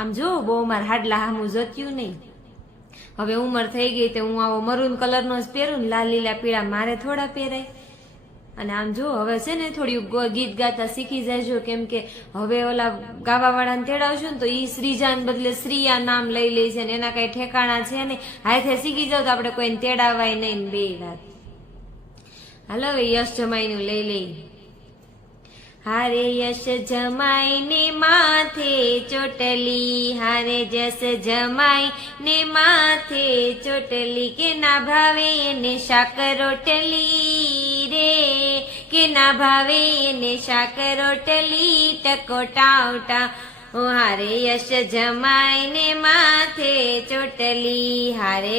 આમ જો બહુ મારા હાડલા હામું જત્યું નહીં. હવે ઉંમર થઈ ગઈ તો હું આવો મરૂન કલરનો જ પહેરું ને, લાલ લીલા પીળા મારે થોડા પહેરાય. અને આમ જો હવે છે ને થોડી ગીત ગાતા શીખી જાયજો, કેમ કે હવે ઓલા ગાવાવાળાને તેડાવશું ને તો ઈ શ્રીજાન બદલે શ્રીયા નામ લઈ લે છે ને એના કઈ ઠેકાણા છે ને. હાથે શીખી જાવ તો આપણે કોઈને તેડાવાય નહીં ને બે વાત. હાલો હવે યશ જમાઈનું લઈ લઈ. હારે યશ જમાઈ ને માથે ચોટલી, હારે જસ જમાઈ ને માથે ચોટલી, કે ના ભાવે એને શાક રોટલી રે, કે ના ભાવે એને શાક રોટલી, ટકો ટાવટા. હારે યશ જમાઈ ને માથે ચોટલી, હારે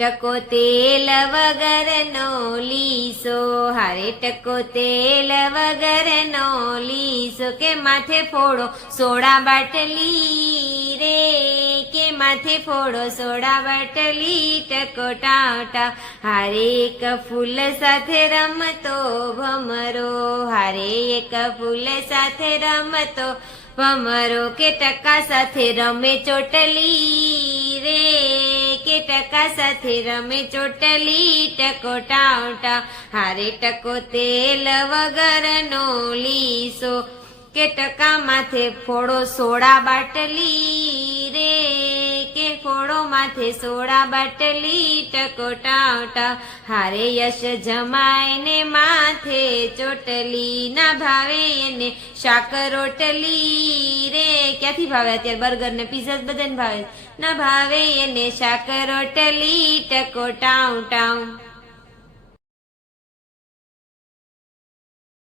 ટકો તેલ વગરનો લીસો, હારે ટકો તેલ વગરનો લીસો, કે માથે ફોડો સોડા બાટલી રે, કે માથે ફોડો સોડા બાટલી, ટકો ટાટા. હારે એક ફૂલ સાથે રમતો ભમરો, હારે એક ફૂલ સાથે રમતો ભમરો, કે ટકા સાથે રમે ચોટલી રે, કે ટકા સાથે રમે ચોટલી, ટકો ટાવટા. હારે ટકો તેલ વગરનો લીસો, કે ટકા માથે ફોડો સોડા બાટલી રે, કે ફોડો માથે સોડા બાટલી, ટકો ટાવટા. હારે યશ જમાઈ ને માથે ચોટલી, ના ભાવે એને શાક રોટલી રે. ક્યાંથી ભાવે અત્યારે બર્ગર ને પીઝા બધાને ભાવે. ના ભાવે એને શાક રોટલી, ટકો ટાવ ટાવ.